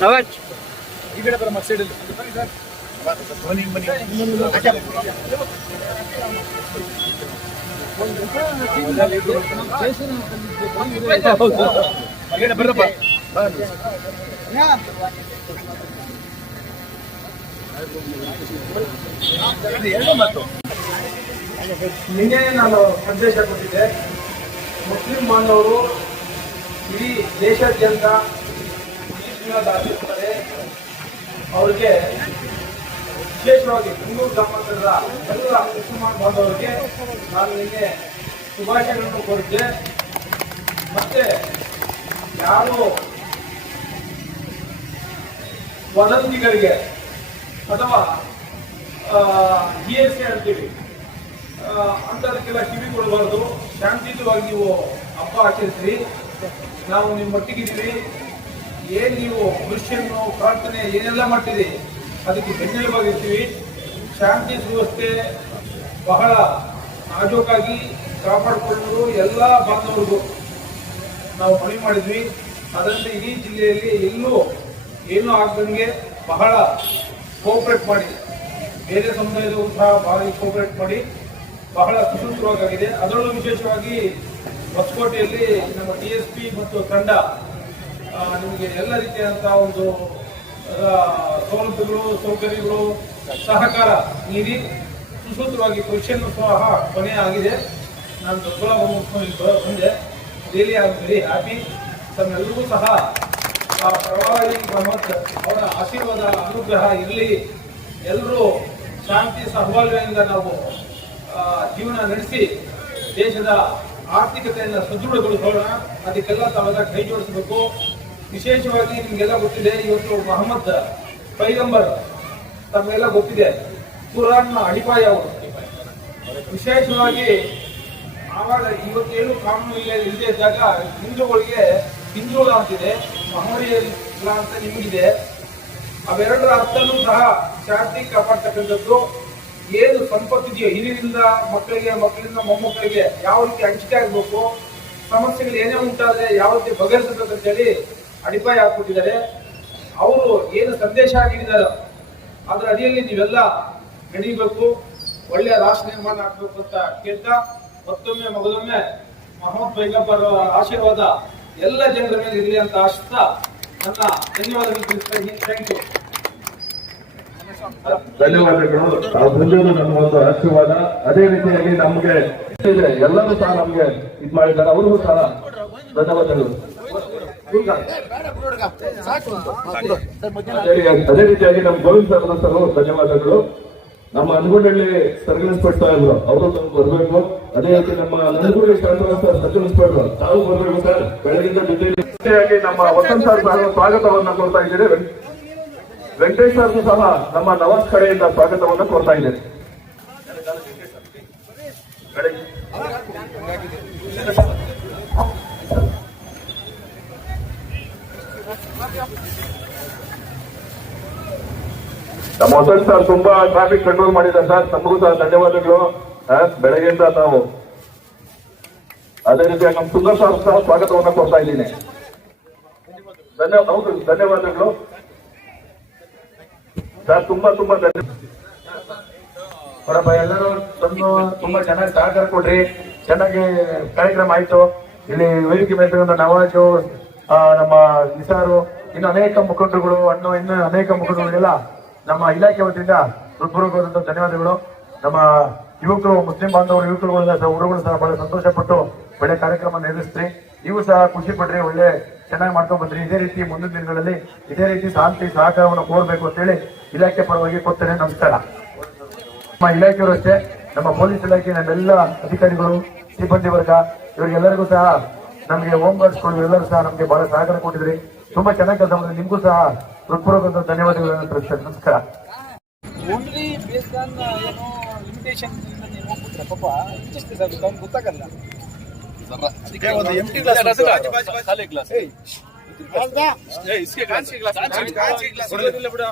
ನವಾಜ್ ಈ ಕಡೆ ಬರ ಸೈಡ್ ಅಲ್ಲಿ ಬನ್ನಿ ಬನ್ನಿ ಬರ್ರಪ್ಪ ಎರಡು ಮಾತು ನಿನ್ನೆ ನಾನು ಸಂದೇಶ ಕೊಟ್ಟಿದ್ದೆ. ಮುಸ್ಲಿಂ ಬಾಂಧವರು ಇಡೀ ದೇಶಾದ್ಯಂತ ಆಚರಿಸುತ್ತಾರೆ. ಅವರಿಗೆ ವಿಶೇಷವಾಗಿ ಬೆಂಗಳೂರು ಗ್ರಾಮಾಂತರದ ಎಲ್ಲ ಮುಸಲ್ಮಾನ್ ಬಾಂಧವರಿಗೆ ನಾನು ನಿನ್ನೆ ಶುಭಾಶಯಗಳನ್ನು ಕೋರಿದ್ದೆ. ಮತ್ತೆ ಯಾರು ವದಂತಿಗಳಿಗೆ ಅಥವಾ GST ಅಂತೀವಿ ಅಂತದಕ್ಕೆಲ್ಲ ಕಿವಿ ಕೊಡಬಾರ್ದು. ಶಾಂತಿಯುತವಾಗಿ ನೀವು ಹಬ್ಬ ಆಚರಿಸ್ರಿ. ನಾವು ನಿಮ್ಮ ಮಟ್ಟಿಗಿದ್ದೀವಿ. ಏನ್ ನೀವು ಕ್ರಿಶ್ಚಿಯನ್ನು ಪ್ರಾರ್ಥನೆ ಏನೆಲ್ಲ ಮಾಡ್ತೀರಿ ಅದಕ್ಕೆ ಬೆನ್ನೆಲುಬಾಗಿರ್ತೀವಿ. ಶಾಂತಿ ಸುವ್ಯವಸ್ಥೆ ಬಹಳ ನಾಜೂಕಾಗಿ ಕಾಪಾಡಿಕೊಳ್ಳಲು ಎಲ್ಲ ಬಾಂಧವರಿಗೂ ನಾವು ಮನವಿ ಮಾಡಿದ್ವಿ. ಅದರಂತೆ ಇಡೀ ಜಿಲ್ಲೆಯಲ್ಲಿ ಎಲ್ಲೂ ಏನೂ ಆಗದಂಗೆ ಬಹಳ ಕೋಆಪರೇಟ್ ಮಾಡಿ, ಬೇರೆ ಸಮುದಾಯದವರು ಸಹ ಬಹಳ ಕೋಆಪರೇಟ್ ಮಾಡಿ ಬಹಳ ಸುಸೂತ್ರವಾಗಿದೆ. ಅದರಲ್ಲೂ ವಿಶೇಷವಾಗಿ ಹೊಸಕೋಟೆಯಲ್ಲಿ ನಮ್ಮ DSP ಮತ್ತು ತಂಡ ನಿಮಗೆ ಎಲ್ಲ ರೀತಿಯಾದಂತಹ ಒಂದು ಸೌಲಭ್ಯಗಳು, ಸೌಕರ್ಯಗಳು, ಸಹಕಾರ ನೀಡಿ ಸುಸೂತ್ರವಾಗಿ ಪರೀಕ್ಷೆಯನ್ನು ಸಹ ಕೊನೆ ಆಗಿದೆ. ನಾನು ದುರ್ಬಲ ಬಂದೆ. Really I am very happy. ತಮ್ಮೆಲ್ಲರಿಗೂ ಸಹ ಪ್ರವಾದಿ ಮೊಹಮ್ಮದ್ ಅವರ ಆಶೀರ್ವಾದ ಅನುಗ್ರಹ ಇರಲಿ. ಎಲ್ಲರೂ ಶಾಂತಿ ಸಹಬಾಳ್ವೆಯಿಂದ ನಾವು ಜೀವನ ನಡೆಸಿ ದೇಶದ ಆರ್ಥಿಕತೆಯನ್ನು ಸದೃಢಗೊಳಿಸೋಣ. ಅದಕ್ಕೆಲ್ಲ ತಾವೆಲ್ಲ ಕೈ ಜೋಡಿಸಬೇಕು. ವಿಶೇಷವಾಗಿ ನಿಮಗೆಲ್ಲ ಗೊತ್ತಿದೆ, ಇವತ್ತು ಮೊಹಮ್ಮದ್ ಪೈಗಂಬರ್ ತಮಗೆಲ್ಲ ಗೊತ್ತಿದೆ, ಕುರಾನ್ನ ಅಡಿಪಾಯ ಅವರು. ವಿಶೇಷವಾಗಿ ಆವಾಗ ಇವತ್ತೇನು ಕಾನೂನು ಇಲ್ಲದೆ ಇದ್ದಾಗ ಹಿಂದೂಗಳಿಗೆ ಹಿಂದೂಳ ಅಂತಿದೆ, ಮಹಮ್ಮದಿಯಲ್ಲ ಅಂತ ನಿಮಗಿದೆ. ಅವೆರಡರ ಅರ್ಥನೂ ಸಹ ಶಾಂತಿ ಕಾಪಾಡ್ತಕ್ಕಂಥದ್ದು. ಏನು ಸಂಪತ್ತಿದೆಯೋ ಹಿರಿಯರಿಂದ ಮಕ್ಕಳಿಗೆ, ಮಕ್ಕಳಿಂದ ಮೊಮ್ಮಕ್ಕಳಿಗೆ ಯಾವ ರೀತಿ ಹಂಚಿಕೆ ಆಗಬೇಕು, ಸಮಸ್ಯೆಗಳು ಏನೇ ಉಂಟಾದ್ರೆ ಯಾವ ರೀತಿ ಬಗೆಹರಿಸಬೇಕು ಅಂತೇಳಿ ಅಡಿಪಾಯ ಹಾಕ್ಬಿಟ್ಟಿದ್ದಾರೆ. ಅವರು ಏನು ಸಂದೇಶ ನೀಡಿದಾರೋ ಅದರ ಅಡಿಯಲ್ಲಿ ನೀವೆಲ್ಲ ನಡೆಯಬೇಕು, ಒಳ್ಳೆಯ ರಾಷ್ಟ್ರ ನಿರ್ಮಾಣ ಆಗಬೇಕು ಅಂತ ಕೇಳ್ತಾ ಮತ್ತೊಮ್ಮೆ ಮೊದಲೊಮ್ಮೆ ಮೊಹಮ್ಮದ್ ಪೈಗಂಬರ್ ಆಶೀರ್ವಾದ ಎಲ್ಲ ಜನರ ಮೇಲೆ ಇರಲಿ ಅಂತ ಆಶಿಸ್ತಾ ನನ್ನ ಧನ್ಯವಾದಗಳು ತಿಳಿಸ್ತೀನಿ. Thank you. ಧನ್ಯವಾದಗಳು. ಮುಂದೆನೂ ನಮ್ಮ ಒಂದು ಆಶೀರ್ವಾದ. ಅದೇ ರೀತಿಯಾಗಿ ನಮ್ಗೆ ಎಲ್ಲರೂ ಸಹ ನಮ್ಗೆ ಇದ್ ಮಾಡಿದ್ದಾರೆ, ಅವ್ರಿಗೂ ಸಹ ಧನ್ಯವಾದಗಳು. ಅದೇ ರೀತಿಯಾಗಿ ನಮ್ಮ ಗೋವಿಂದ ಸರ್ ಧನ್ಯವಾದಗಳು. ನಮ್ಮ ಅನ್ಗೊಂಡಳ್ಳಿ ಸರ್ಕಲ್ ಇನ್ಸ್ಪೆಕ್ಟರ್ ಇದ್ರು, ಅವರು ಬರ್ಬೇಕು. ಅದೇ ರೀತಿ ನಮ್ಮ ನಂದಗುಡಿ ಸರ್ಕಲ್ ಇನ್ಸ್ಪೆಕ್ಟರ್ ತಾವು ಬರ್ಬೇಕು ಸರ್. ಬೆಳಗಿಂದ ಜೊತೆಯಾಗಿ ನಮ್ಮ ವಸಂತ ಸರ್ ಸ್ವಾಗತವನ್ನ ಕೊಡ್ತಾ ಇದ್ದೀರಿ. ವೆಂಕಟೇಶ್ ಸರ್ಗೂ ಸಹ ನಮ್ಮ ನವಾಜ್ ಕಡೆಯಿಂದ ಸ್ವಾಗತವನ್ನು ಕೋರ್ತಾ ಇದ್ದೇನೆ. ನಮ್ಮ ವಸಂತ್ ಸರ್ ತುಂಬಾ ಟ್ರಾಫಿಕ್ ಕಂಟ್ರೋಲ್ ಮಾಡಿದ್ದಾರೆ ಸರ್, ತಮಗೂ ಸಹ ಧನ್ಯವಾದಗಳು. ಬೆಳಗ್ಗೆಯಿಂದ ನಾವು ಅದೇ ರೀತಿಯಾಗಿ ನಮ್ಮ ಸುಂದರ್ ಸರ್ ಸಹ ಸ್ವಾಗತವನ್ನು ಕೋರ್ತಾ ಇದ್ದೀನಿ. ಧನ್ಯವಾದಗಳು ಸರ್, ತುಂಬಾ ನೋಡಪ್ಪ. ಎಲ್ಲರೂ ತಂದು ತುಂಬಾ ಚೆನ್ನಾಗಿ ಸಹಕಾರ ಕೊಡ್ರಿ. ಚೆನ್ನಾಗಿ ಕಾರ್ಯಕ್ರಮ ಆಯ್ತು. ಇಲ್ಲಿ ವೇದಿಕೆ ಮೇಲೆ ನವಾಜು, ನಮ್ಮ ನಿಸಾರು, ಇನ್ನು ಅನೇಕ ಮುಖಂಡರುಗಳು, ಇನ್ನು ಅನೇಕ ಮುಖಂಡರುಗಳಿಗೆಲ್ಲ ನಮ್ಮ ಇಲಾಖೆ ವತಿಯಿಂದ ಹೃತ್ಪೂರ್ವಕವಾದಂತಹ ಧನ್ಯವಾದಗಳು. ನಮ್ಮ ಯುವಕರು, ಮುಸ್ಲಿಂ ಬಾಂಧವರು ಹುಡುಗರು ಸಹ ಬಹಳ ಸಂತೋಷ ಪಟ್ಟು ಒಳ್ಳೆ ಕಾರ್ಯಕ್ರಮ ನಿರ್ವಹಿಸ್ರಿ. ನೀವು ಸಹ ಖುಷಿ ಪಡ್ರಿ, ಒಳ್ಳೆ ಚೆನ್ನಾಗಿ ಮಾಡ್ಕೊಂಡ್ ಬಂದ್ರಿ. ಇದೇ ರೀತಿ ಮುಂದಿನ ದಿನಗಳಲ್ಲಿ ಇದೇ ರೀತಿ ಶಾಂತಿ ಸಹಕಾರವನ್ನು ಕೋರಬೇಕು ಅಂತೇಳಿ ಇಲಾಖೆ ಪರವಾಗಿ ಕೊಡ್ತೇನೆ. ನಮಸ್ಕಾರ. ನಮ್ಮ ಇಲಾಖೆಯವರು ಅಷ್ಟೇ, ನಮ್ಮ ಪೊಲೀಸ್ ಇಲಾಖೆ, ನಮ್ಮೆಲ್ಲ ಅಧಿಕಾರಿಗಳು, ಸಿಬ್ಬಂದಿ ವರ್ಗ, ಇವರಿಗೆಲ್ಲರಿಗೂ ಸಹ ನಮಗೆ ಹೋಮ್ ಗಾರ್ಡ್ಸ್ಗಳು ಎಲ್ಲರೂ ಸಹ ನಮಗೆ ಬಹಳ ಸಹಕಾರ ಕೊಟ್ಟಿದ್ರಿ. ತುಂಬಾ ಚೆನ್ನಾಗಿ ಕೆಲಸ ಮಾಡಿದ್ರಿ. ನಿಮ್ಗೂ ಸಹ ಹೃತ್ಪೂರ್ವಕ ಧನ್ಯವಾದಗಳನ್ನು ತಿಳಿಸ್ತೇನೆ. ನಮಸ್ಕಾರ. ಓನ್ಲಿ ಬೇಸ್ಡ್ ಆನ್ ಏನೋ ಲಿಮಿಟೇಷನ್ ನೀವು ಹೋಗ್ಬಿಟ್ರೆ ಪಾಪ ಇಂಟ್ರೆಸ್ಟ್ ಆಗುತ್ತೆ, ಅವ್ನು ಗೊತ್ತಾಗಲ್ಲ. ಅದಕ್ಕೆ ಒಂದು ಎಂಟಿ ಗ್ಲಾಸ್ ಖಾಲಿ ಗ್ಲಾಸ್ ಬಿಡ